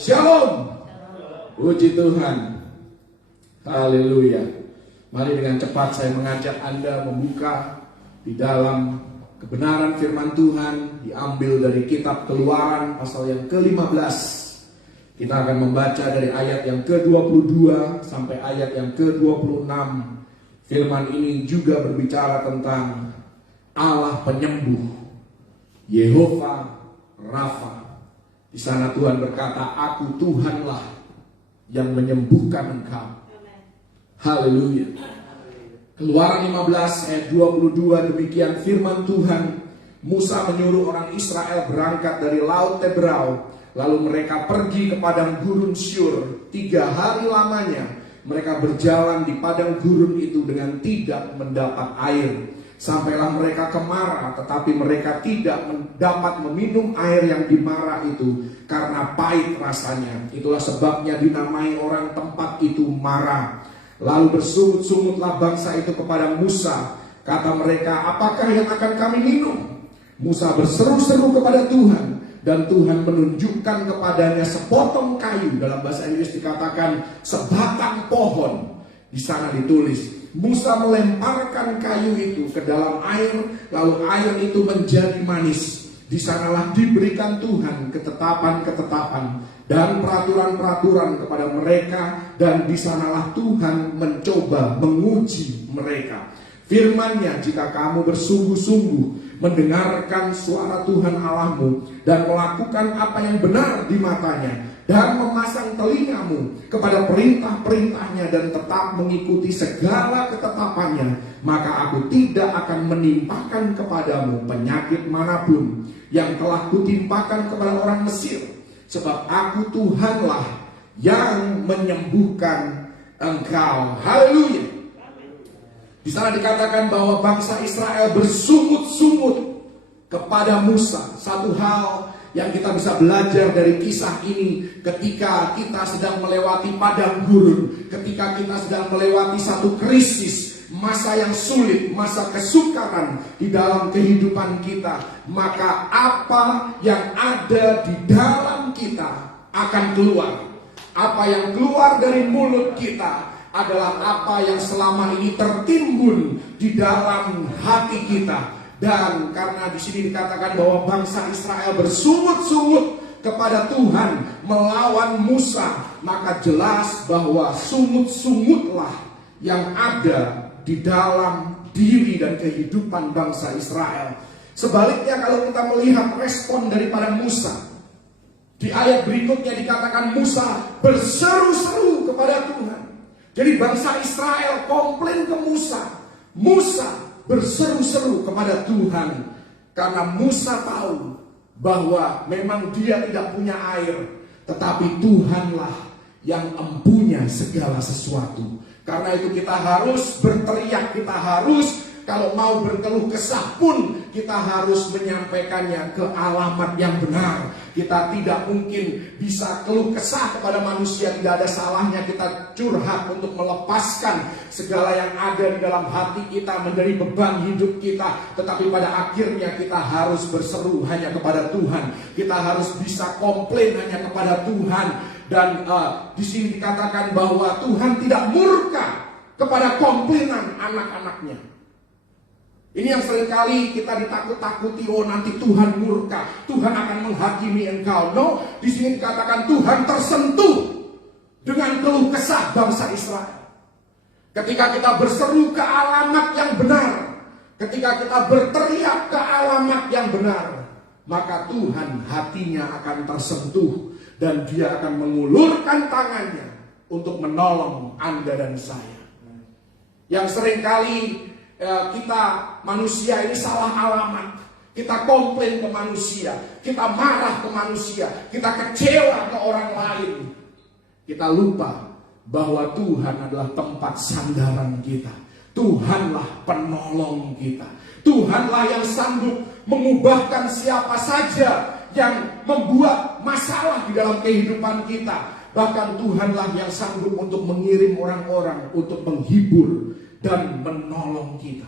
Shalom. Puji Tuhan. Haleluya. Mari dengan cepat saya mengajak Anda membuka di dalam kebenaran firman Tuhan, diambil dari kitab Keluaran pasal yang ke-15. Kita akan membaca dari ayat yang ke-22 sampai ayat yang ke-26. Firman ini juga berbicara tentang Allah penyembuh, Yehova Rafa. Di sana Tuhan berkata, "Aku Tuhanlah yang menyembuhkan engkau." Haleluya. Keluaran 15 ayat 22, demikian firman Tuhan. Musa menyuruh orang Israel berangkat dari Laut Tebrau, lalu mereka pergi ke padang gurun Syur. 3 hari lamanya mereka berjalan di padang gurun itu dengan tidak mendapat air. Sampailah mereka ke Mara, tetapi mereka tidak dapat meminum air yang di Mara itu karena pahit rasanya. Itulah sebabnya dinamai orang tempat itu Mara. Lalu bersungut-sungutlah bangsa itu kepada Musa. Kata mereka, "Apakah yang akan kami minum?" Musa berseru-seru kepada Tuhan, dan Tuhan menunjukkan kepadanya sepotong kayu. Dalam bahasa Inggris dikatakan sebatang pohon. Di sana ditulis, Musa melemparkan kayu itu ke dalam air, lalu air itu menjadi manis. Di sanalah diberikan Tuhan ketetapan-ketetapan dan peraturan-peraturan kepada mereka, dan di sanalah Tuhan mencoba menguji mereka. Firman-Nya, "Jika kamu bersungguh-sungguh mendengarkan suara Tuhan Allahmu dan melakukan apa yang benar di matanya, dan memasang telingamu kepada perintah-perintahnya dan tetap mengikuti segala ketetapannya, maka aku tidak akan menimpakan kepadamu penyakit manapun yang telah kutimpakan kepada orang Mesir, sebab aku Tuhanlah yang menyembuhkan engkau." Haleluya. Di sana dikatakan bahwa bangsa Israel bersungut-sungut kepada Musa. Satu hal yang kita bisa belajar dari kisah ini, ketika kita sedang melewati padang gurun, ketika kita sedang melewati satu krisis, masa yang sulit, masa kesukaran di dalam kehidupan kita, maka apa yang ada di dalam kita akan keluar. Apa yang keluar dari mulut kita adalah apa yang selama ini tertimbun di dalam hati kita. Dan karena di sini dikatakan bahwa bangsa Israel bersungut-sungut kepada Tuhan melawan Musa, maka jelas bahwa sungut-sungutlah yang ada di dalam diri dan kehidupan bangsa Israel. Sebaliknya kalau kita melihat respon daripada Musa, di ayat berikutnya dikatakan Musa berseru-seru kepada Tuhan. Jadi bangsa Israel komplain ke Musa. Musa berseru-seru kepada Tuhan karena Musa tahu bahwa memang dia tidak punya air, tetapi Tuhanlah yang empunya segala sesuatu. Karena itu kita harus berteriak, kita harus kalau mau berkeluh kesah pun kita harus menyampaikannya ke alamat yang benar. Kita tidak mungkin bisa keluh kesah kepada manusia, tidak ada salahnya kita curhat untuk melepaskan segala yang ada di dalam hati kita menjadi beban hidup kita. Tetapi pada akhirnya kita harus berseru hanya kepada Tuhan. Kita harus bisa komplain hanya kepada Tuhan. Dan di sini dikatakan bahwa Tuhan tidak murka kepada komplainan anak-anaknya. Ini yang seringkali kita ditakut-takuti, oh nanti Tuhan murka, Tuhan akan menghakimi engkau. No, di sini dikatakan Tuhan tersentuh dengan keluh kesah bangsa Israel. Ketika kita berseru ke alamat yang benar, ketika kita berteriak ke alamat yang benar, maka Tuhan hatinya akan tersentuh dan Dia akan mengulurkan tangannya untuk menolong Anda dan saya. Yang seringkali kita manusia ini salah alamat. Kita komplain ke manusia, kita marah ke manusia, kita kecewa ke orang lain. Kita lupa bahwa Tuhan adalah tempat sandaran kita. Tuhanlah penolong kita. Tuhanlah yang sanggup mengubahkan siapa saja yang membuat masalah di dalam kehidupan kita. Bahkan Tuhanlah yang sanggup untuk mengirim orang-orang untuk menghibur dan menolong kita.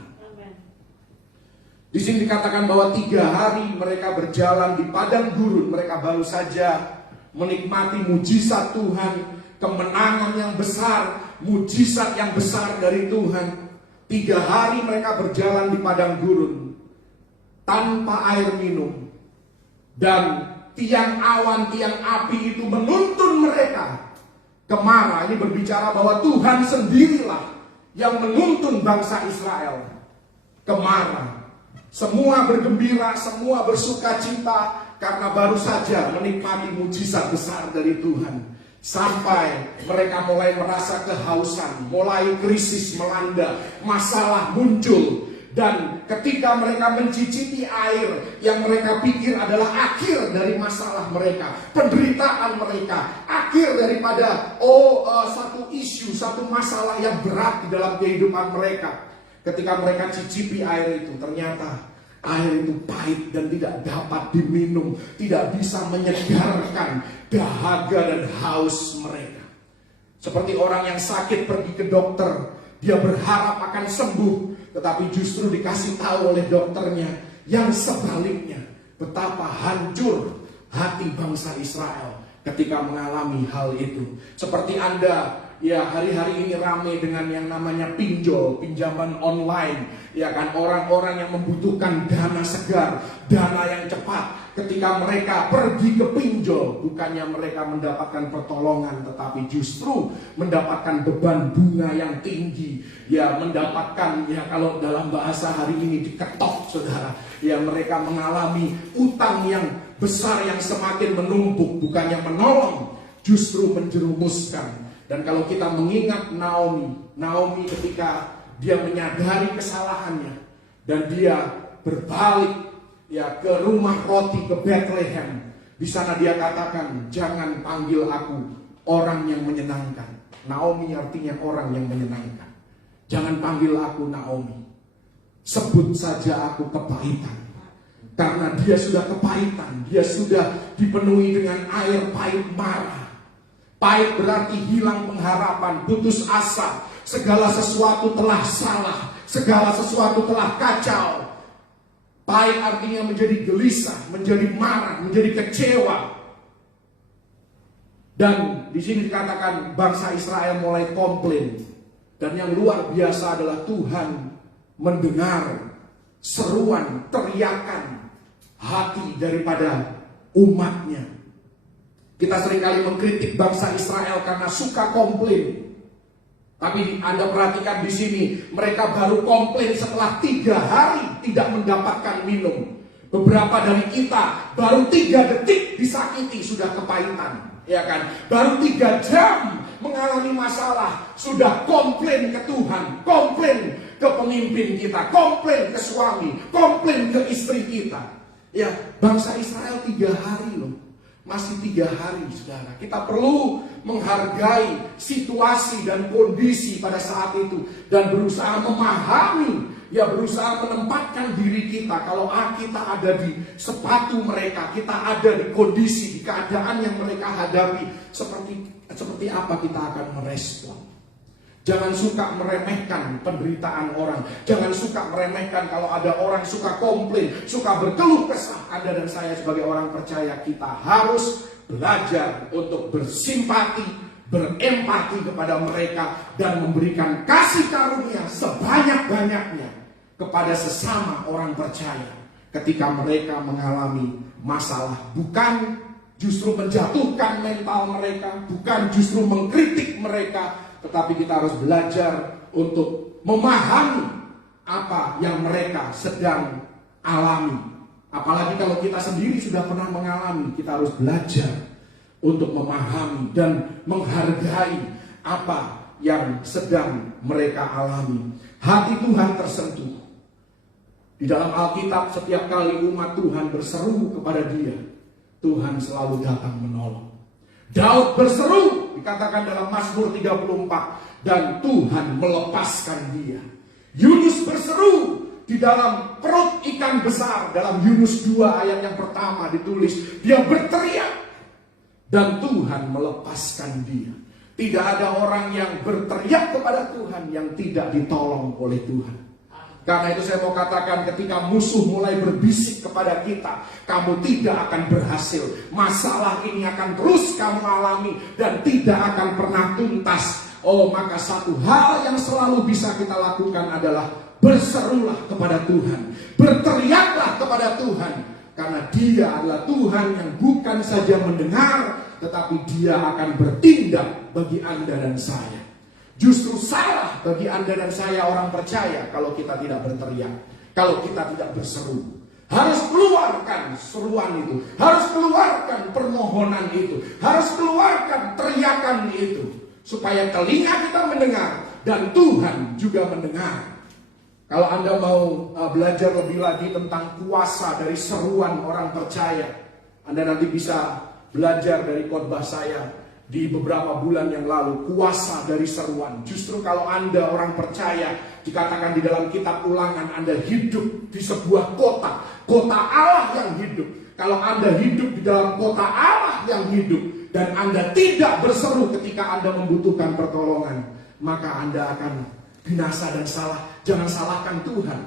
Di sini dikatakan bahwa 3 hari mereka berjalan di padang gurun. Mereka baru saja menikmati mujizat Tuhan, kemenangan yang besar, mujizat yang besar dari Tuhan. 3 hari mereka berjalan di padang gurun tanpa air minum, dan tiang awan, tiang api itu menuntun mereka ke Mara. Ini berbicara bahwa Tuhan sendirilah yang menuntun bangsa Israel ke Mara. Semua bergembira, semua bersuka cita karena baru saja menikmati mujizat besar dari Tuhan. Sampai mereka mulai merasa kehausan, mulai krisis melanda, masalah muncul. Dan ketika mereka mencicipi air yang mereka pikir adalah akhir dari masalah mereka, penderitaan mereka, akhir daripada satu isu, satu masalah yang berat di dalam kehidupan mereka. Ketika mereka cicipi air itu, ternyata air itu pahit dan tidak dapat diminum, tidak bisa menyegarkan dahaga dan haus mereka. Seperti orang yang sakit pergi ke dokter, dia berharap akan sembuh, tetapi justru dikasih tahu oleh dokternya yang sebaliknya. Betapa hancur hati bangsa Israel ketika mengalami hal itu. Seperti Anda ya hari-hari ini ramai dengan yang namanya pinjol, pinjaman online. Ya kan, orang-orang yang membutuhkan dana segar, dana yang cepat. Ketika mereka pergi ke pinjol, bukannya mereka mendapatkan pertolongan, tetapi justru mendapatkan beban bunga yang tinggi. Ya, mendapatkan, ya kalau dalam bahasa hari ini diketok, saudara. Ya, mereka mengalami utang yang besar yang semakin menumpuk, bukannya menolong, justru menjerumuskan. Dan kalau kita mengingat Naomi ketika dia menyadari kesalahannya dan dia berbalik ya ke rumah roti, ke Bethlehem. Di sana dia katakan, jangan panggil aku orang yang menyenangkan. Naomi artinya orang yang menyenangkan. Jangan panggil aku Naomi, sebut saja aku kepahitan. Karena dia sudah kepahitan, dia sudah dipenuhi dengan air pahit Mara. Pahit berarti hilang pengharapan, putus asa. Segala sesuatu telah salah, segala sesuatu telah kacau. Pahit artinya menjadi gelisah, menjadi marah, menjadi kecewa. Dan di sini dikatakan bangsa Israel mulai komplain. Dan yang luar biasa adalah Tuhan mendengar seruan, teriakan hati daripada umatnya. Kita seringkali mengkritik bangsa Israel karena suka komplain. Tapi Anda perhatikan di sini, mereka baru komplain setelah 3 hari tidak mendapatkan minum. Beberapa dari kita baru 3 detik disakiti sudah kepahitan, ya kan? Baru 3 jam mengalami masalah sudah komplain ke Tuhan, komplain ke pemimpin kita, komplain ke suami, komplain ke istri kita. Ya, bangsa Israel 3 hari loh. Masih 3 hari, saudara. Kita perlu menghargai situasi dan kondisi pada saat itu. Dan berusaha memahami, ya berusaha menempatkan diri kita. Kalau kita ada di sepatu mereka, kita ada di kondisi, di keadaan yang mereka hadapi, seperti apa kita akan merespon. Jangan suka meremehkan penderitaan orang. Jangan suka meremehkan kalau ada orang suka komplain, suka berkeluh kesah. Anda dan saya sebagai orang percaya, kita harus belajar untuk bersimpati, berempati kepada mereka, dan memberikan kasih karunia sebanyak-banyaknya kepada sesama orang percaya ketika mereka mengalami masalah. Bukan justru menjatuhkan mental mereka, bukan justru mengkritik mereka, tetapi kita harus belajar untuk memahami apa yang mereka sedang alami. Apalagi kalau kita sendiri sudah pernah mengalami, kita harus belajar untuk memahami dan menghargai apa yang sedang mereka alami. Hati Tuhan tersentuh. Di dalam Alkitab setiap kali umat Tuhan berseru kepada Dia, Tuhan selalu datang menolong. Daud berseru, dikatakan dalam Mazmur 34, dan Tuhan melepaskan dia. Yunus berseru di dalam perut ikan besar, dalam Yunus 2 ayat yang pertama ditulis, dia berteriak dan Tuhan melepaskan dia. Tidak ada orang yang berteriak kepada Tuhan yang tidak ditolong oleh Tuhan. Karena itu saya mau katakan, ketika musuh mulai berbisik kepada kita, kamu tidak akan berhasil. Masalah ini akan terus kamu alami dan tidak akan pernah tuntas. Oh, maka satu hal yang selalu bisa kita lakukan adalah berserulah kepada Tuhan. Berteriaklah kepada Tuhan. Karena Dia adalah Tuhan yang bukan saja mendengar, tetapi Dia akan bertindak bagi Anda dan saya. Justru salah bagi Anda dan saya orang percaya kalau kita tidak berteriak, kalau kita tidak berseru. Harus keluarkan seruan itu, harus keluarkan permohonan itu, harus keluarkan teriakan itu, supaya telinga kita mendengar dan Tuhan juga mendengar. Kalau Anda mau belajar lebih lagi tentang kuasa dari seruan orang percaya, Anda nanti bisa belajar dari khotbah saya di beberapa bulan yang lalu, kuasa dari seruan. Justru kalau Anda orang percaya, dikatakan di dalam kitab Ulangan, Anda hidup di sebuah kota Allah yang hidup. Kalau Anda hidup di dalam kota Allah yang hidup, dan Anda tidak berseru ketika Anda membutuhkan pertolongan, maka Anda akan binasa dan salah. Jangan salahkan Tuhan.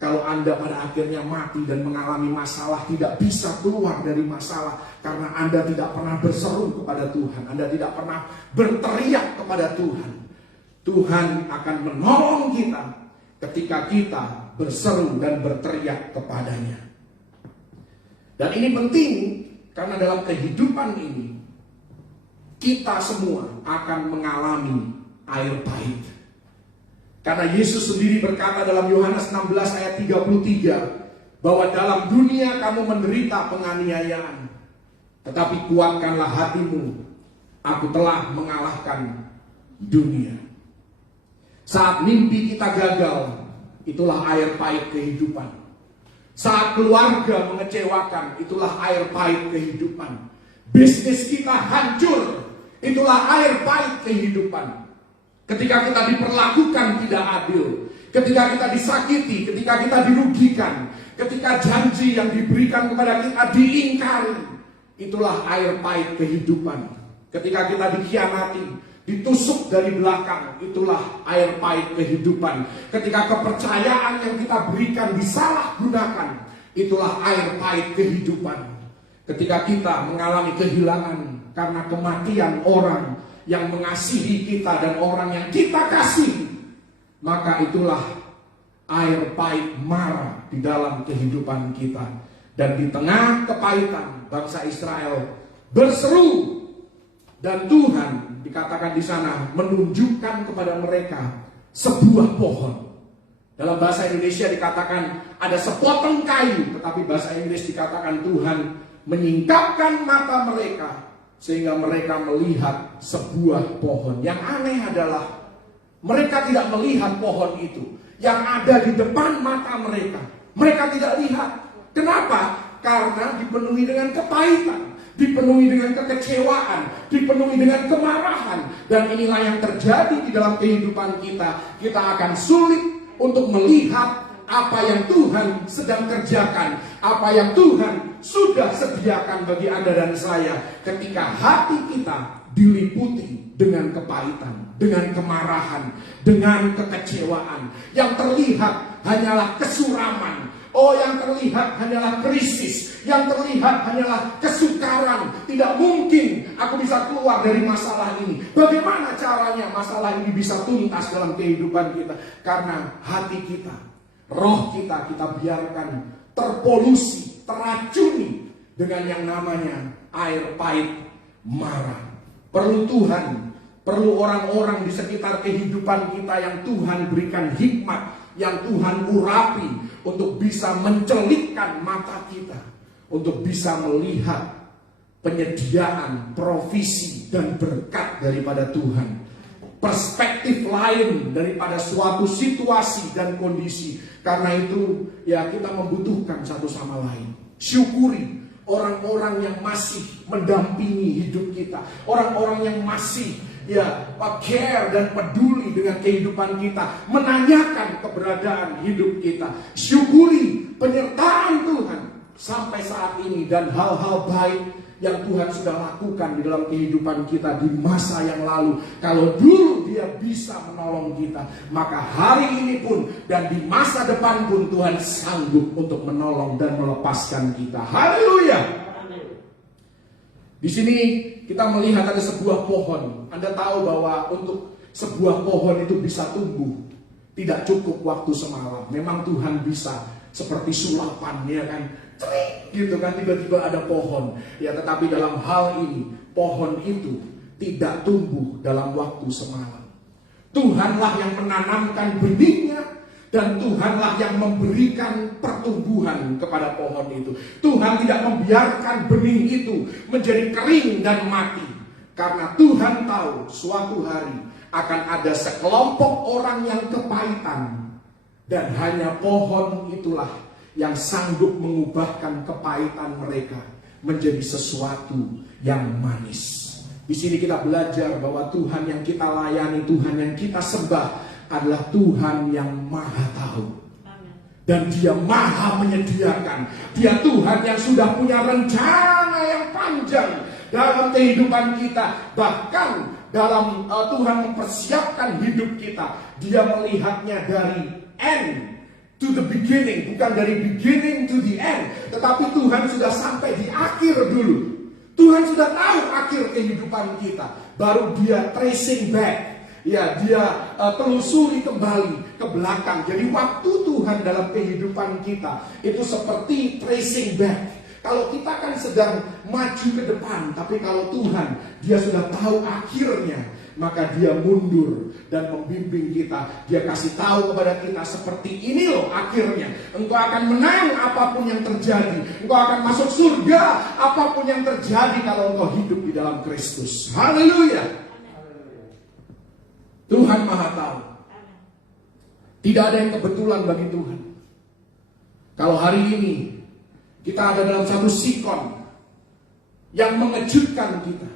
Kalau Anda pada akhirnya mati dan mengalami masalah, tidak bisa keluar dari masalah karena Anda tidak pernah berseru kepada Tuhan, Anda tidak pernah berteriak kepada Tuhan. Tuhan akan menolong kita ketika kita berseru dan berteriak kepadanya. Dan ini penting karena dalam kehidupan ini kita semua akan mengalami air pahit. Karena Yesus sendiri berkata dalam Yohanes 16 ayat 33, bahwa dalam dunia kamu menderita penganiayaan, tetapi kuatkanlah hatimu, aku telah mengalahkan dunia. Saat mimpi kita gagal, itulah air pahit kehidupan. Saat keluarga mengecewakan, itulah air pahit kehidupan. Bisnis kita hancur, itulah air pahit kehidupan. Ketika kita diperlakukan tidak adil, ketika kita disakiti, ketika kita dirugikan, ketika janji yang diberikan kepada kita diingkari, itulah air pahit kehidupan. Ketika kita dikhianati, ditusuk dari belakang, itulah air pahit kehidupan. Ketika kepercayaan yang kita berikan disalahgunakan, itulah air pahit kehidupan. Ketika kita mengalami kehilangan karena kematian orang yang mengasihi kita dan orang yang kita kasih, maka itulah air pahit mara di dalam kehidupan kita. Dan di tengah kepahitan, bangsa Israel berseru, dan Tuhan dikatakan di sana menunjukkan kepada mereka sebuah pohon. Dalam bahasa Indonesia dikatakan ada sepotong kayu, tetapi bahasa Inggris dikatakan Tuhan menyingkapkan mata mereka sehingga mereka melihat sebuah pohon. Yang aneh adalah mereka tidak melihat pohon itu yang ada di depan mata mereka. Mereka tidak lihat. Kenapa? Karena dipenuhi dengan kepahitan, dipenuhi dengan kekecewaan, dipenuhi dengan kemarahan. Dan inilah yang terjadi di dalam kehidupan kita. Kita akan sulit untuk melihat apa yang Tuhan sedang kerjakan, apa yang Tuhan sudah sediakan bagi Anda dan saya. Ketika hati kita diliputi dengan kepahitan, dengan kemarahan, dengan kekecewaan, yang terlihat hanyalah kesuraman. Oh, yang terlihat hanyalah krisis, yang terlihat hanyalah kesukaran. Tidak mungkin aku bisa keluar dari masalah ini. Bagaimana caranya masalah ini bisa tuntas dalam kehidupan kita? Karena hati kita, roh kita biarkan terpolusi, teracuni dengan yang namanya air pahit mara. Perlu Tuhan, perlu orang-orang di sekitar kehidupan kita yang Tuhan berikan hikmat, yang Tuhan urapi untuk bisa mencelikkan mata kita, untuk bisa melihat penyediaan, provisi dan berkat daripada Tuhan. Perspektif lain daripada suatu situasi dan kondisi. Karena itu ya kita membutuhkan satu sama lain. Syukuri orang-orang yang masih mendampingi hidup kita, orang-orang yang masih care dan peduli dengan kehidupan kita, menanyakan keberadaan hidup kita. Syukuri penyertaan Tuhan sampai saat ini, dan hal-hal baik yang Tuhan sudah lakukan di dalam kehidupan kita di masa yang lalu. Kalau dulu Dia bisa menolong kita, maka hari ini pun dan di masa depan pun Tuhan sanggup untuk menolong dan melepaskan kita. Haleluya. Di sini kita melihat ada sebuah pohon. Anda tahu bahwa untuk sebuah pohon itu bisa tumbuh tidak cukup waktu semalam. Memang Tuhan bisa seperti sulapan, ya kan, gitu kan, tiba-tiba ada pohon. Ya, tetapi dalam hal ini pohon itu tidak tumbuh dalam waktu semalam. Tuhanlah yang menanamkan benihnya, dan Tuhanlah yang memberikan pertumbuhan kepada pohon itu. Tuhan tidak membiarkan benih itu menjadi kering dan mati, karena Tuhan tahu suatu hari akan ada sekelompok orang yang kepahitan, dan hanya pohon itulah yang sanggup mengubahkan kepahitan mereka menjadi sesuatu yang manis. Di sini kita belajar bahwa Tuhan yang kita layani, Tuhan yang kita sembah adalah Tuhan yang maha tahu. Dan Dia maha menyediakan. Dia Tuhan yang sudah punya rencana yang panjang dalam kehidupan kita. Bahkan dalam Tuhan mempersiapkan hidup kita, Dia melihatnya dari end to the beginning, bukan dari beginning to the end. Tetapi Tuhan sudah sampai di akhir dulu. Tuhan sudah tahu akhir kehidupan kita, baru Dia tracing back. Ya, Dia telusuri kembali ke belakang. Jadi waktu Tuhan dalam kehidupan kita itu seperti tracing back. Kalau kita kan sedang maju ke depan, tapi kalau Tuhan, Dia sudah tahu akhirnya, maka Dia mundur dan membimbing kita. Dia kasih tahu kepada kita seperti ini loh akhirnya. Engkau akan menang apapun yang terjadi. Engkau akan masuk surga apapun yang terjadi kalau engkau hidup di dalam Kristus. Haleluya. Tuhan maha tahu. Tidak ada yang kebetulan bagi Tuhan. Kalau hari ini kita ada dalam satu sikon yang mengejutkan kita,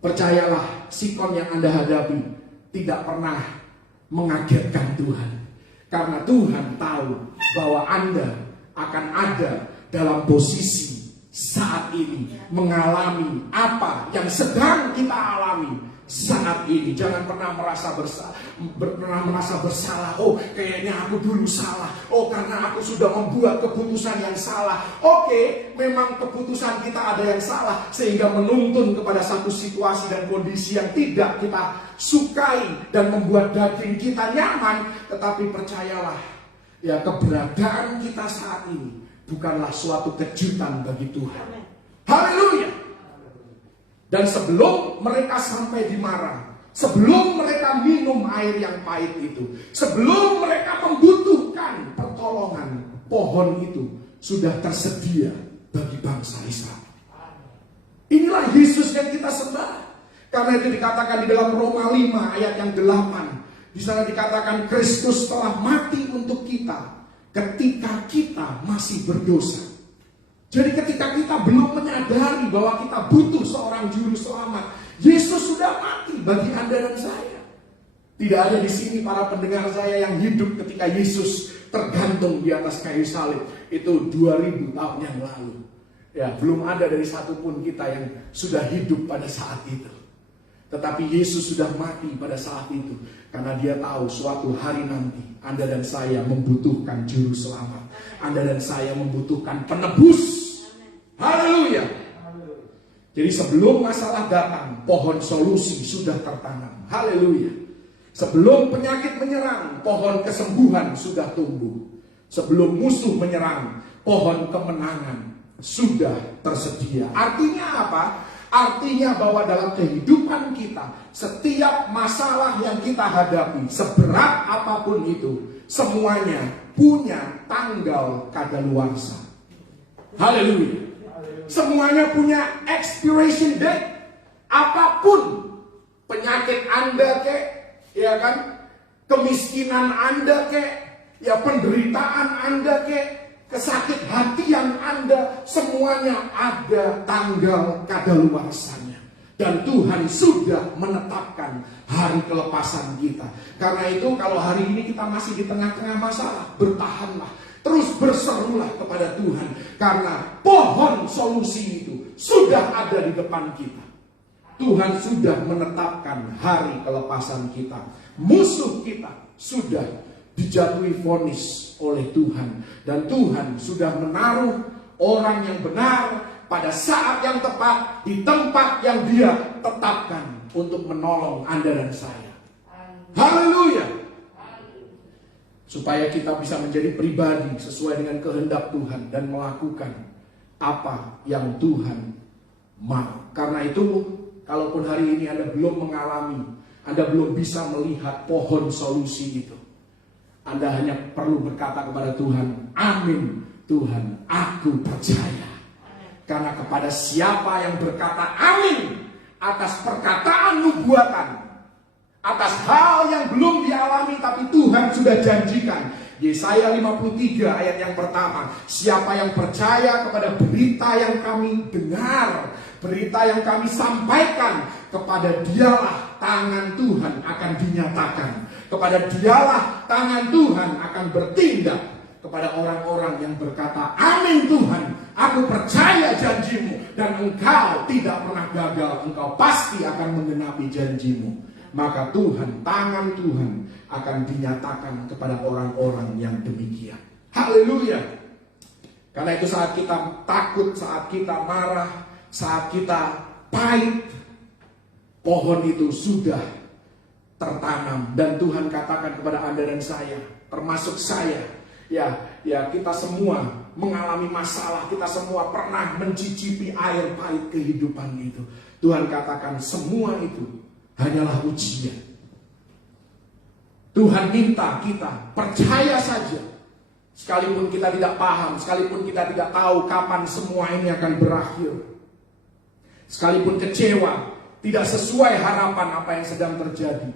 percayalah, sikon yang Anda hadapi tidak pernah mengagetkan Tuhan. Karena Tuhan tahu bahwa Anda akan ada dalam posisi saat ini mengalami apa yang sedang kita alami saat ini. Jangan pernah merasa bersalah. Oh, kayaknya aku dulu salah. Oh, karena aku sudah membuat keputusan yang salah. Oke, memang keputusan kita ada yang salah, sehingga menuntun kepada satu situasi dan kondisi yang tidak kita sukai dan membuat daging kita nyaman. Tetapi percayalah, ya, keberadaan kita saat ini bukanlah suatu kejutan bagi Tuhan. Haleluya. Dan sebelum mereka sampai di Mara, sebelum mereka minum air yang pahit itu, sebelum mereka membutuhkan pertolongan, pohon itu sudah tersedia bagi bangsa Israel. Inilah Yesus yang kita sembah. Karena itu dikatakan di dalam Roma 5 ayat yang 8. Di sana dikatakan Kristus telah mati untuk kita ketika kita masih berdosa. Jadi ketika kita belum menyadari bahwa kita butuh seorang juru selamat, Yesus sudah mati bagi Anda dan saya. Tidak ada di sini para pendengar saya yang hidup ketika Yesus tergantung di atas kayu salib. Itu 2000 tahun yang lalu. Ya, belum ada dari satupun kita yang sudah hidup pada saat itu. Tetapi Yesus sudah mati pada saat itu, karena Dia tahu suatu hari nanti Anda dan saya membutuhkan juru selamat. Anda dan saya membutuhkan penebus. Haleluya. Jadi sebelum masalah datang, pohon solusi sudah tertanam. Haleluya. Sebelum penyakit menyerang, pohon kesembuhan sudah tumbuh. Sebelum musuh menyerang, pohon kemenangan sudah tersedia. Artinya apa? Artinya bahwa dalam kehidupan kita, setiap masalah yang kita hadapi, seberat apapun itu, semuanya punya tanggal kadaluarsa. Haleluya. Semuanya punya expiration date. Apapun penyakit Anda kek, ya kan, kemiskinan Anda kek, ya penderitaan Anda kek, kesakit hatian Anda, semuanya ada tanggal kadaluarsanya. Dan Tuhan sudah menetapkan hari kelepasan kita. Karena itu kalau hari ini kita masih di tengah-tengah masalah, bertahanlah. Terus berserulah kepada Tuhan, karena pohon solusi itu sudah ada di depan kita. Tuhan sudah menetapkan hari kelepasan kita. Musuh kita sudah dijatuhi vonis oleh Tuhan. Dan Tuhan sudah menaruh orang yang benar pada saat yang tepat, di tempat yang Dia tetapkan untuk menolong Anda dan saya. Haleluya. Supaya kita bisa menjadi pribadi sesuai dengan kehendak Tuhan dan melakukan apa yang Tuhan mau. Karena itu, kalaupun hari ini Anda belum mengalami, Anda belum bisa melihat pohon solusi itu, Anda hanya perlu berkata kepada Tuhan, amin Tuhan, aku percaya. Karena kepada siapa yang berkata amin atas perkataan nubuatan, atas hal yang belum dialami tapi Tuhan sudah janjikan. Yesaya 53 ayat yang pertama, siapa yang percaya kepada berita yang kami dengar, berita yang kami sampaikan, kepada dialah tangan Tuhan akan dinyatakan. Kepada dialah tangan Tuhan akan bertindak. Kepada orang-orang yang berkata, amin Tuhan, aku percaya janjimu, dan engkau tidak pernah gagal, engkau pasti akan menggenapi janjimu. Maka Tuhan, tangan Tuhan akan dinyatakan kepada orang-orang yang demikian. Haleluya. Karena itu saat kita takut, saat kita marah, saat kita pahit, pohon itu sudah tertanam. Dan Tuhan katakan kepada Anda dan saya, termasuk saya, ya kita semua mengalami masalah, kita semua pernah mencicipi air pahit kehidupan itu. Tuhan katakan semua itu hanyalah ujian. Tuhan minta kita percaya saja. Sekalipun kita tidak paham, sekalipun kita tidak tahu kapan semua ini akan berakhir, sekalipun kecewa, tidak sesuai harapan apa yang sedang terjadi,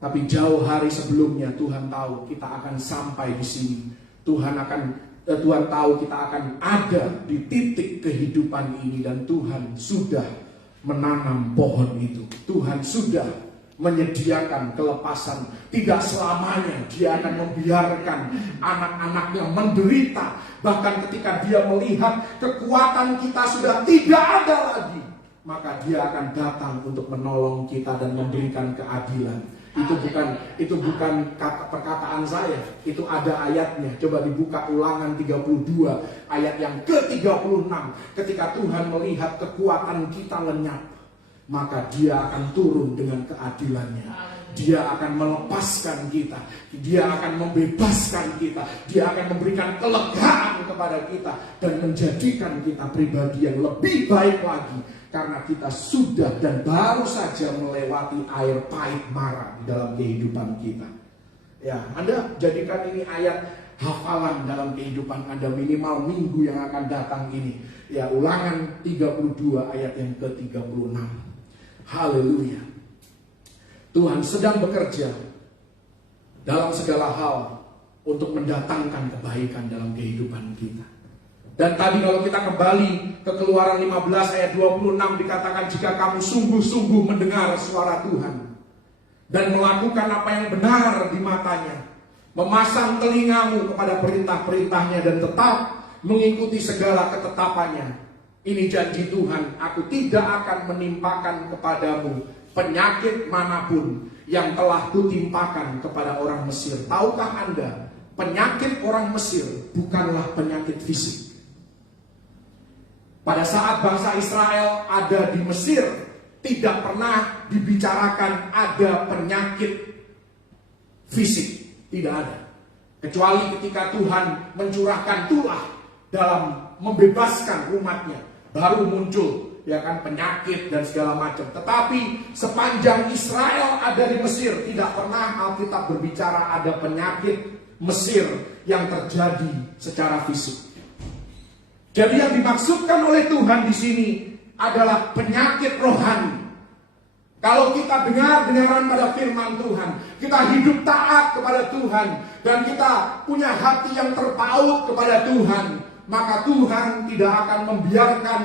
tapi jauh hari sebelumnya Tuhan tahu kita akan sampai di sini. Tuhan tahu kita akan ada di titik kehidupan ini, dan Tuhan sudah menanam pohon itu. Tuhan sudah menyediakan kelepasan. Tidak selamanya Dia akan membiarkan anak-anaknya menderita. Bahkan ketika Dia melihat kekuatan kita sudah tidak ada lagi, maka Dia akan datang untuk menolong kita dan memberikan keadilan. Itu bukan perkataan saya, itu ada ayatnya. Coba dibuka Ulangan 32 ayat yang ke-36. Ketika Tuhan melihat kekuatan kita lenyap, maka Dia akan turun dengan keadilannya. Dia akan melepaskan kita, Dia akan membebaskan kita, Dia akan memberikan kelegaan kepada kita dan menjadikan kita pribadi yang lebih baik lagi. Karena kita sudah dan baru saja melewati air pahit marah di dalam kehidupan kita. Ya, Anda jadikan ini ayat hafalan dalam kehidupan Anda minimal minggu yang akan datang ini. Ya, Ulangan 32 ayat yang ke-36. Haleluya. Tuhan sedang bekerja dalam segala hal untuk mendatangkan kebaikan dalam kehidupan kita. Dan tadi kalau kita kembali ke Keluaran 15 ayat 26 dikatakan, jika kamu sungguh-sungguh mendengar suara Tuhan dan melakukan apa yang benar di matanya, memasang telingamu kepada perintah-perintahnya dan tetap mengikuti segala ketetapannya, ini janji Tuhan, aku tidak akan menimpakan kepadamu penyakit manapun yang telah kutimpakan kepada orang Mesir. Tahukah Anda, penyakit orang Mesir bukanlah penyakit fisik. Pada saat bangsa Israel ada di Mesir, tidak pernah dibicarakan ada penyakit fisik. Tidak ada. Kecuali ketika Tuhan mencurahkan tulah dalam membebaskan umatnya, baru muncul ya kan penyakit dan segala macam. Tetapi sepanjang Israel ada di Mesir, tidak pernah Alkitab berbicara ada penyakit Mesir yang terjadi secara fisik. Jadi yang dimaksudkan oleh Tuhan di sini adalah penyakit rohani. Kalau kita dengar-dengaran pada firman Tuhan, kita hidup taat kepada Tuhan, dan kita punya hati yang terpaut kepada Tuhan, maka Tuhan tidak akan membiarkan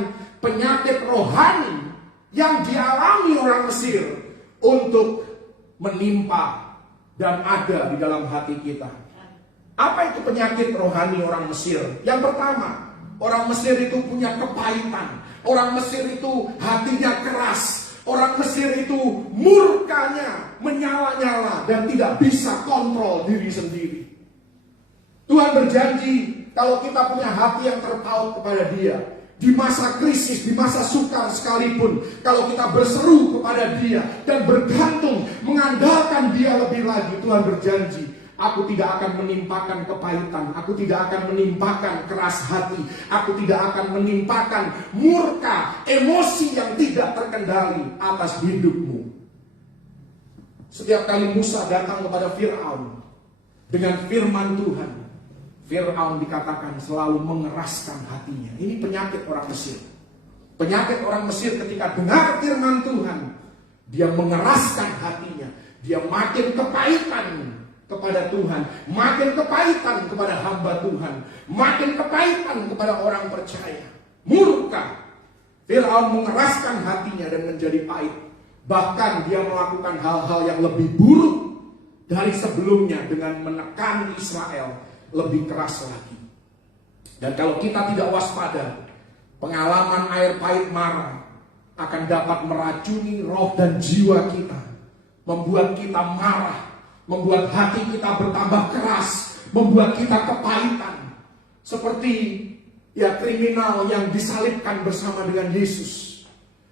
penyakit rohani yang dialami orang Mesir untuk menimpa dan ada di dalam hati kita. Apa itu penyakit rohani orang Mesir? Yang pertama, orang Mesir itu punya kepahitan. Orang Mesir itu hatinya keras. Orang Mesir itu murkanya menyala-nyala dan tidak bisa kontrol diri sendiri. Tuhan berjanji kalau kita punya hati yang terpaut kepada Dia, di masa krisis, di masa sukar sekalipun, kalau kita berseru kepada Dia dan bergantung, mengandalkan Dia lebih lagi, Tuhan berjanji, aku tidak akan menimpakan kepahitan, aku tidak akan menimpakan keras hati, aku tidak akan menimpakan murka, emosi yang tidak terkendali atas hidupmu. Setiap kali Musa datang kepada Fir'aun dengan firman Tuhan, Fir'aun dikatakan selalu mengeraskan hatinya. Ini penyakit orang Mesir. Penyakit orang Mesir ketika dengar firman Tuhan, dia mengeraskan hatinya. Dia makin kepahitan kepada Tuhan, makin kepahitan kepada hamba Tuhan, makin kepahitan kepada orang percaya. Murka. Fir'aun mengeraskan hatinya dan menjadi pahit. Bahkan dia melakukan hal-hal yang lebih buruk dari sebelumnya dengan menekan Israel lebih keras lagi. Dan kalau kita tidak waspada, pengalaman air pahit mara akan dapat meracuni roh dan jiwa kita, membuat kita marah, membuat hati kita bertambah keras, membuat kita kepahitan. Seperti kriminal yang disalibkan bersama dengan Yesus.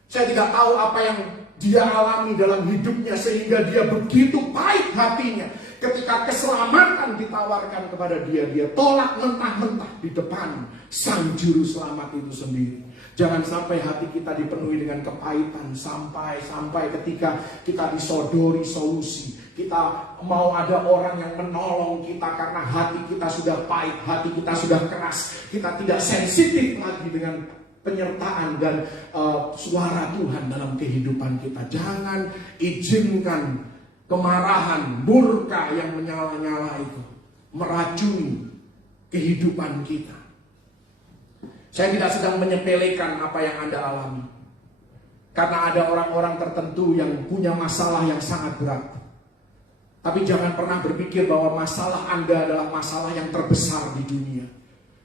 Saya tidak tahu apa yang dia alami dalam hidupnya sehingga dia begitu pahit hatinya. Ketika keselamatan ditawarkan kepada dia, dia tolak mentah-mentah di depan Sang Juru Selamat itu sendiri. Jangan sampai hati kita dipenuhi dengan kepahitan sampai ketika kita disodori solusi. Kita mau ada orang yang menolong kita karena hati kita sudah pahit, hati kita sudah keras. Kita tidak sensitif lagi dengan penyertaan dan suara Tuhan dalam kehidupan kita. Jangan izinkan kemarahan, murka yang menyala-nyala itu meracuni kehidupan kita. Saya tidak sedang menyepelekan apa yang Anda alami. Karena ada orang-orang tertentu yang punya masalah yang sangat berat. Tapi jangan pernah berpikir bahwa masalah Anda adalah masalah yang terbesar di dunia.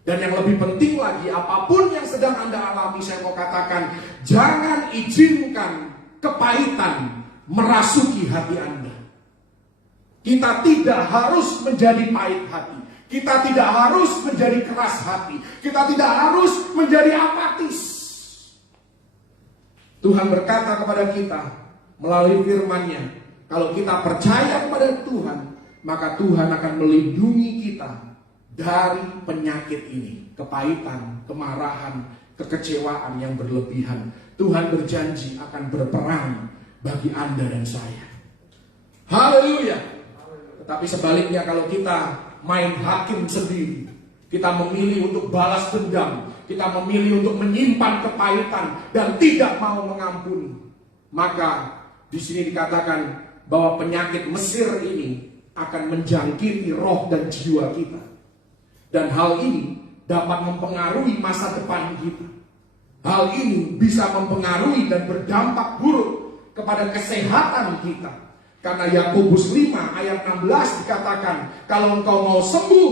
Dan yang lebih penting lagi, apapun yang sedang Anda alami, saya mau katakan, jangan izinkan kepahitan merasuki hati Anda. Kita tidak harus menjadi pahit hati. Kita tidak harus menjadi keras hati. Kita tidak harus menjadi apatis. Tuhan berkata kepada kita melalui firman-Nya, kalau kita percaya kepada Tuhan, maka Tuhan akan melindungi kita dari penyakit ini. Kepahitan, kemarahan, kekecewaan yang berlebihan. Tuhan berjanji akan berperang bagi Anda dan saya. Haleluya. Tetapi sebaliknya kalau kita main hakim sendiri, kita memilih untuk balas dendam, kita memilih untuk menyimpan kepahitan dan tidak mau mengampuni, maka di sini dikatakan bahwa penyakit Mesir ini akan menjangkiti roh dan jiwa kita. Dan hal ini dapat mempengaruhi masa depan kita. Hal ini bisa mempengaruhi dan berdampak buruk kepada kesehatan kita. Karena Yakobus 5 ayat 16 dikatakan, kalau engkau mau sembuh,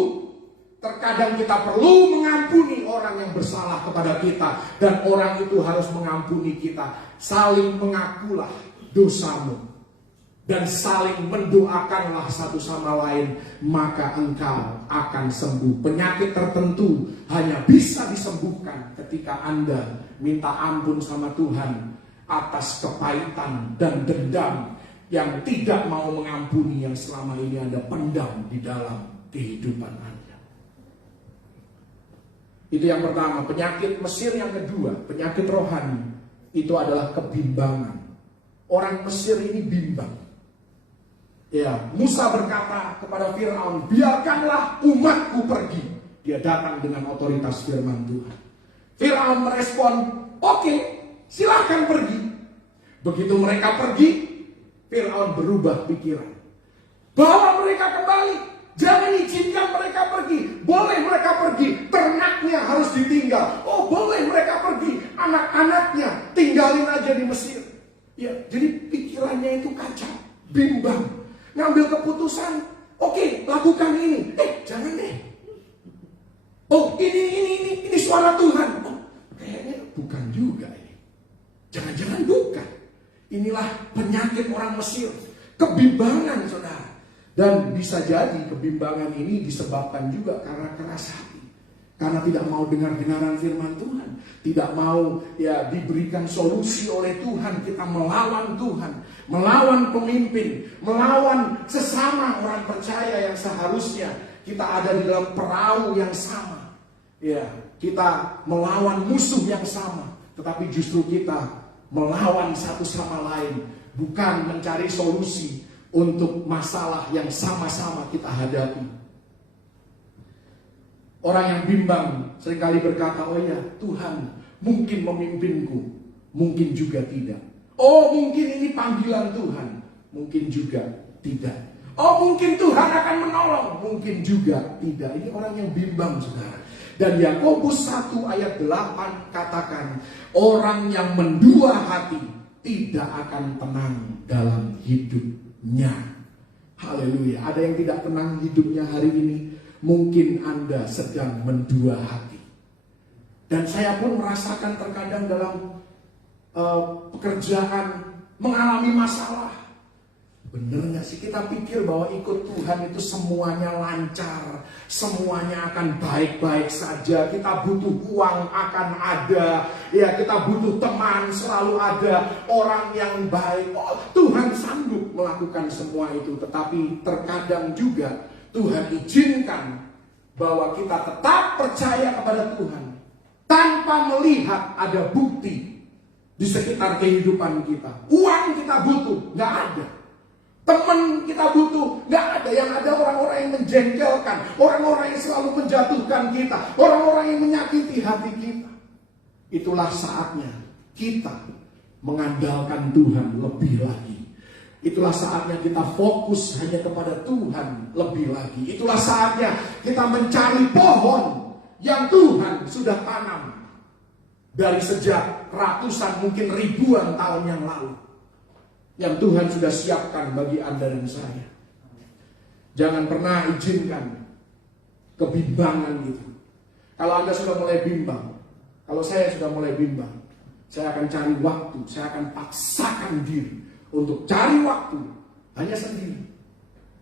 terkadang kita perlu mengampuni orang yang bersalah kepada kita. Dan orang itu harus mengampuni kita. Saling mengakulah dosamu. Dan saling mendoakanlah satu sama lain, maka engkau akan sembuh. Penyakit tertentu hanya bisa disembuhkan ketika Anda minta ampun sama Tuhan atas kepahitan dan dendam yang tidak mau mengampuni yang selama ini Anda pendam di dalam kehidupan Anda. Itu yang pertama. Penyakit Mesir yang kedua, penyakit rohani, itu adalah kebimbangan. Orang Mesir ini bimbang. Ya, Musa berkata kepada Fir'aun, biarkanlah umatku pergi. Dia datang dengan otoritas firman Tuhan. Fir'aun merespon, oke, silahkan pergi. Begitu mereka pergi, Fir'aun berubah pikiran. Bawa mereka kembali. Jangan izinkan mereka pergi. Boleh mereka pergi. Ternaknya harus ditinggal. Oh, boleh mereka pergi. Anak-anaknya tinggalin aja di Mesir. Ya, jadi pikirannya itu kacau. Bimbang. Ngambil keputusan. Oke, lakukan ini. Jangan deh. Oh, ini suara Tuhan. Oh, kayaknya bukan juga ini. Jangan-jangan bukan. Inilah penyakit orang Mesir. Kebimbangan, saudara. Dan bisa jadi kebimbangan ini disebabkan juga karena keras hati. Karena tidak mau dengar kebenaran firman Tuhan. Tidak mau diberikan solusi oleh Tuhan. Kita melawan Tuhan. Melawan pemimpin. Melawan sesama orang percaya yang seharusnya kita ada di dalam perahu yang sama. Kita melawan musuh yang sama. Tetapi justru kita melawan satu sama lain. Bukan mencari solusi untuk masalah yang sama-sama kita hadapi. Orang yang bimbang seringkali berkata, oh ya, Tuhan mungkin memimpinku, mungkin juga tidak. Oh, mungkin ini panggilan Tuhan, mungkin juga tidak. Oh, mungkin Tuhan akan menolong, mungkin juga tidak. Ini orang yang bimbang, saudara. Dan Yakobus 1 ayat 8 katakan, orang yang mendua hati tidak akan tenang dalam hidupnya. Haleluya. Ada yang tidak tenang hidupnya hari ini? Mungkin Anda sedang mendua hati. Dan saya pun merasakan terkadang dalam pekerjaan mengalami masalah. Bener gak sih kita pikir bahwa ikut Tuhan itu semuanya lancar, semuanya akan baik-baik saja. Kita butuh uang akan ada, kita butuh teman selalu ada, orang yang baik. Oh, Tuhan sanggup melakukan semua itu. Tetapi terkadang juga Tuhan izinkan bahwa kita tetap percaya kepada Tuhan tanpa melihat ada bukti di sekitar kehidupan kita. Uang kita butuh, gak ada. Teman kita butuh, gak ada. Yang ada orang-orang yang menjengkelkan, orang-orang yang selalu menjatuhkan kita, orang-orang yang menyakiti hati kita. Itulah saatnya kita mengandalkan Tuhan lebih lagi. Itulah saatnya kita fokus hanya kepada Tuhan lebih lagi. Itulah saatnya kita mencari pohon yang Tuhan sudah tanam dari sejak ratusan, mungkin ribuan tahun yang lalu. Yang Tuhan sudah siapkan bagi Anda dan saya. Jangan pernah izinkan kebimbangan itu. Kalau Anda sudah mulai bimbang, kalau saya sudah mulai bimbang, saya akan cari waktu, saya akan paksakan diri untuk cari waktu hanya sendiri,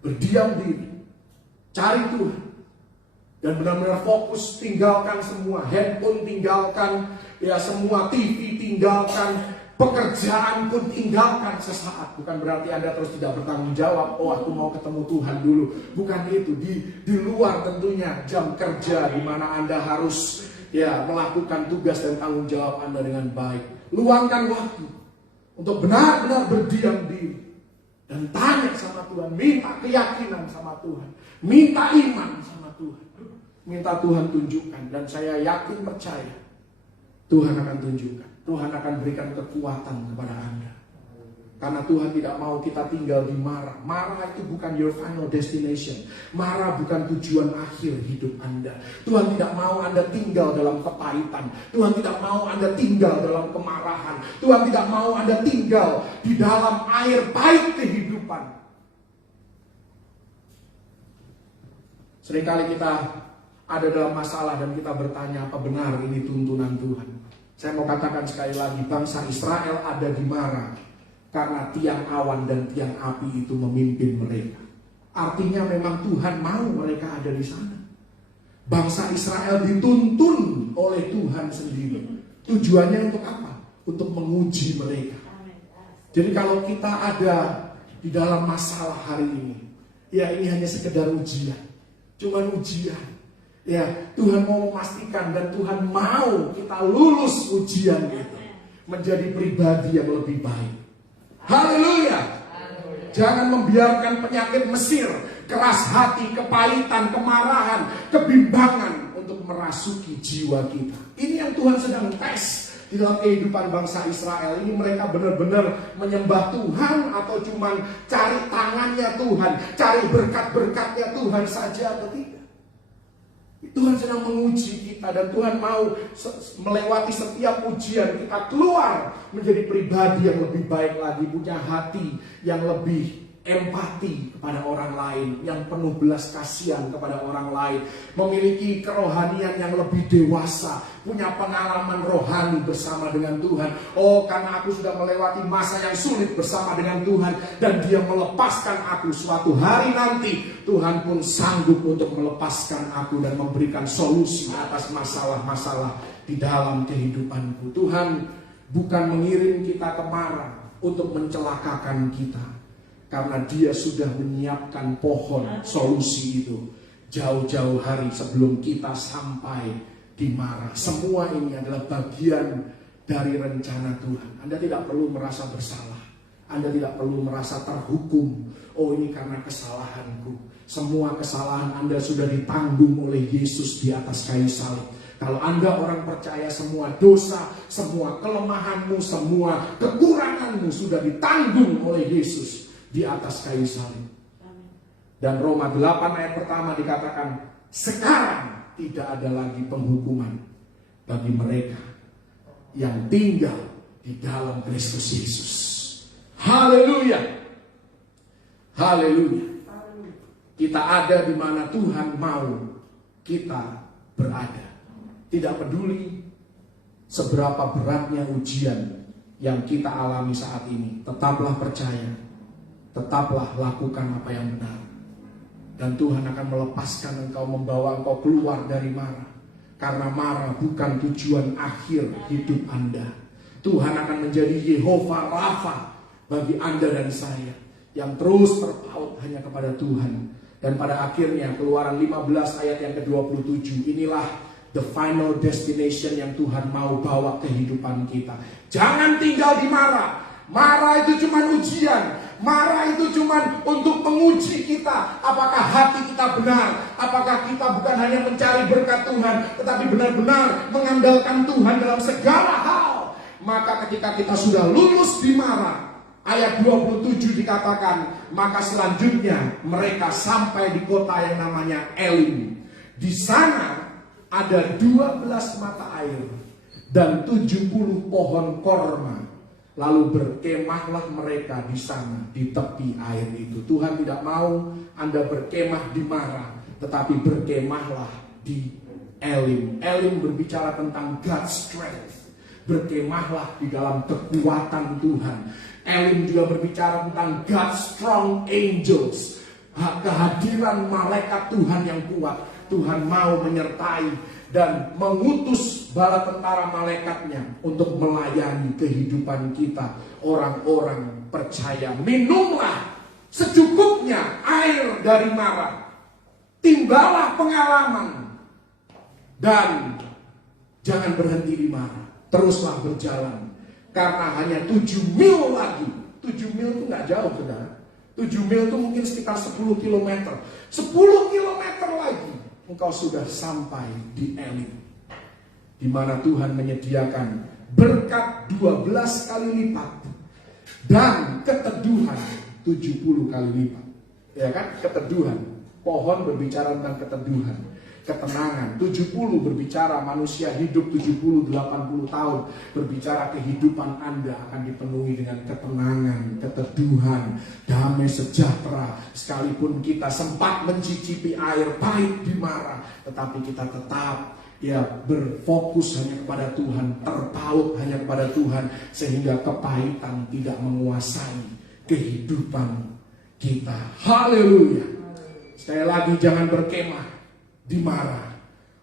berdiam diri, cari Tuhan, dan benar-benar fokus. Tinggalkan semua handphone, tinggalkan semua TV, tinggalkan pekerjaan pun tinggalkan sesaat. Bukan berarti Anda terus tidak bertanggung jawab. Oh, aku mau ketemu Tuhan dulu. Bukan itu. Di luar tentunya jam kerja di mana Anda harus melakukan tugas dan tanggung jawab Anda dengan baik. Luangkan waktu untuk benar-benar berdiam diri dan tanya sama Tuhan, minta keyakinan sama Tuhan, minta iman sama Tuhan, minta Tuhan tunjukkan. Dan saya yakin percaya Tuhan akan tunjukkan, Tuhan akan berikan kekuatan kepada Anda. Karena Tuhan tidak mau kita tinggal di Mara. Mara itu bukan your final destination. Mara bukan tujuan akhir hidup Anda. Tuhan tidak mau Anda tinggal dalam kepahitan. Tuhan tidak mau Anda tinggal dalam kemarahan. Tuhan tidak mau Anda tinggal di dalam air pahit kehidupan. Seringkali kita ada dalam masalah dan kita bertanya, apa benar ini tuntunan Tuhan? Saya mau katakan sekali lagi, bangsa Israel ada di Mara karena tiang awan dan tiang api itu memimpin mereka. Artinya memang Tuhan mau mereka ada di sana. Bangsa Israel dituntun oleh Tuhan sendiri. Tujuannya untuk apa? Untuk menguji mereka. Jadi kalau kita ada di dalam masalah hari ini, ini hanya sekedar ujian. Cuman ujian. Tuhan mau memastikan dan Tuhan mau kita lulus ujian itu. Menjadi pribadi yang lebih baik. Haleluya. Jangan membiarkan penyakit Mesir, keras hati, kepahitan, kemarahan, kebimbangan untuk merasuki jiwa kita. Ini yang Tuhan sedang tes di dalam kehidupan bangsa Israel. Ini mereka benar-benar menyembah Tuhan atau cuman cari tangannya Tuhan, cari berkat-berkatnya Tuhan saja atau tidak. Tuhan sedang menguji kita dan Tuhan mau melewati setiap ujian kita keluar menjadi pribadi yang lebih baik lagi, punya hati yang lebih empati kepada orang lain, yang penuh belas kasihan kepada orang lain, memiliki kerohanian yang lebih dewasa, punya pengalaman rohani bersama dengan Tuhan. Oh, karena aku sudah melewati masa yang sulit bersama dengan Tuhan, dan Dia melepaskan aku, suatu hari nanti Tuhan pun sanggup untuk melepaskan aku dan memberikan solusi atas masalah-masalah di dalam kehidupanku. Tuhan bukan mengirim kita ke Mara untuk mencelakakan kita, karena Dia sudah menyiapkan pohon solusi itu jauh-jauh hari sebelum kita sampai di Mara. Semua ini adalah bagian dari rencana Tuhan. Anda tidak perlu merasa bersalah. Anda tidak perlu merasa terhukum. Oh, ini karena kesalahanku. Semua kesalahan Anda sudah ditanggung oleh Yesus di atas kayu salib. Kalau Anda orang percaya, semua dosa, semua kelemahanmu, semua kekuranganmu sudah ditanggung oleh Yesus di atas kayu salib. Dan Roma 8 ayat pertama dikatakan, sekarang tidak ada lagi penghukuman bagi mereka yang tinggal di dalam Kristus Yesus. Haleluya. Haleluya. Kita ada di mana Tuhan mau kita berada. Tidak peduli seberapa beratnya ujian yang kita alami saat ini, tetaplah percaya, tetaplah lakukan apa yang benar. Dan Tuhan akan melepaskan engkau, membawa engkau keluar dari Mara. Karena Mara bukan tujuan akhir hidup Anda. Tuhan akan menjadi Yehova Rafa bagi Anda dan saya, yang terus terpaut hanya kepada Tuhan. Dan pada akhirnya Keluaran 15 ayat yang ke-27, inilah the final destination yang Tuhan mau bawa kehidupan kita. Jangan tinggal di Mara. Mara itu cuma ujian. Mara itu cuma untuk menguji kita. Apakah hati kita benar? Apakah kita bukan hanya mencari berkat Tuhan, tetapi benar-benar mengandalkan Tuhan dalam segala hal. Maka ketika kita sudah lulus di Mara, ayat 27 dikatakan, maka selanjutnya mereka sampai di kota yang namanya Elim. Di sana ada 12 mata air dan 70 pohon korma. Lalu berkemahlah mereka di sana, di tepi air itu. Tuhan tidak mau Anda berkemah di Mara, tetapi berkemahlah di Elim. Elim berbicara tentang God's strength. Berkemahlah di dalam kekuatan Tuhan. Elim juga berbicara tentang God's strong angels. Kehadiran malaikat Tuhan yang kuat. Tuhan mau menyertai dan mengutus bala tentara malaikatnya untuk melayani kehidupan kita, orang-orang percaya. Minumlah secukupnya air dari Mara. Timbalah pengalaman. Dan jangan berhenti di Mara. Teruslah berjalan. Karena hanya 7 mil lagi. 7 mil itu gak jauh, saudara. 7 mil itu mungkin sekitar 10 kilometer. 10 kilometer lagi engkau sudah sampai di Elim, di mana Tuhan menyediakan berkat 12 kali lipat dan keteduhan 70 kali lipat. Ya kan? Keteduhan. Pohon berbicara tentang keteduhan, ketenangan. 70 berbicara manusia hidup 70-80 tahun. Berbicara kehidupan Anda akan dipenuhi dengan ketenangan, keteduhan, damai sejahtera. Sekalipun kita sempat mencicipi air pahit di Mara, tetapi kita tetap berfokus hanya kepada Tuhan, terpaut hanya kepada Tuhan, sehingga kepahitan tidak menguasai kehidupan kita. Haleluya. Sekali lagi, jangan berkemah di Mara.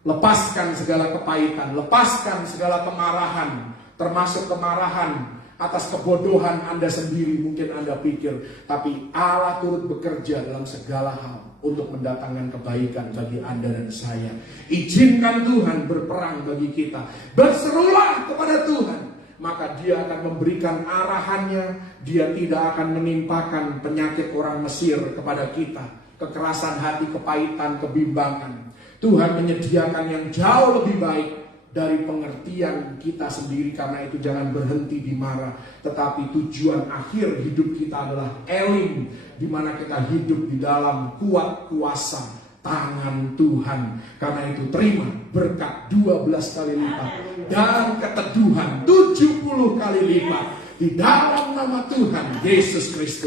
Lepaskan segala kepahitan, lepaskan segala kemarahan, termasuk kemarahan atas kebodohan Anda sendiri. Mungkin Anda pikir, tapi Allah turut bekerja dalam segala hal untuk mendatangkan kebaikan bagi Anda dan saya. Izinkan Tuhan berperang bagi kita. Berserulah kepada Tuhan, maka Dia akan memberikan arahannya. Dia tidak akan menimpakan penyakit orang Mesir kepada kita, kekerasan hati, kepahitan, kebimbangan. Tuhan menyediakan yang jauh lebih baik dari pengertian kita sendiri. Karena itu jangan berhenti di Mara, tetapi tujuan akhir hidup kita adalah Elim, di mana kita hidup di dalam kuat kuasa tangan Tuhan. Karena itu terima berkat 12 kali lipat dan keteduhan 70 kali lipat di dalam nama Tuhan Yesus Kristus.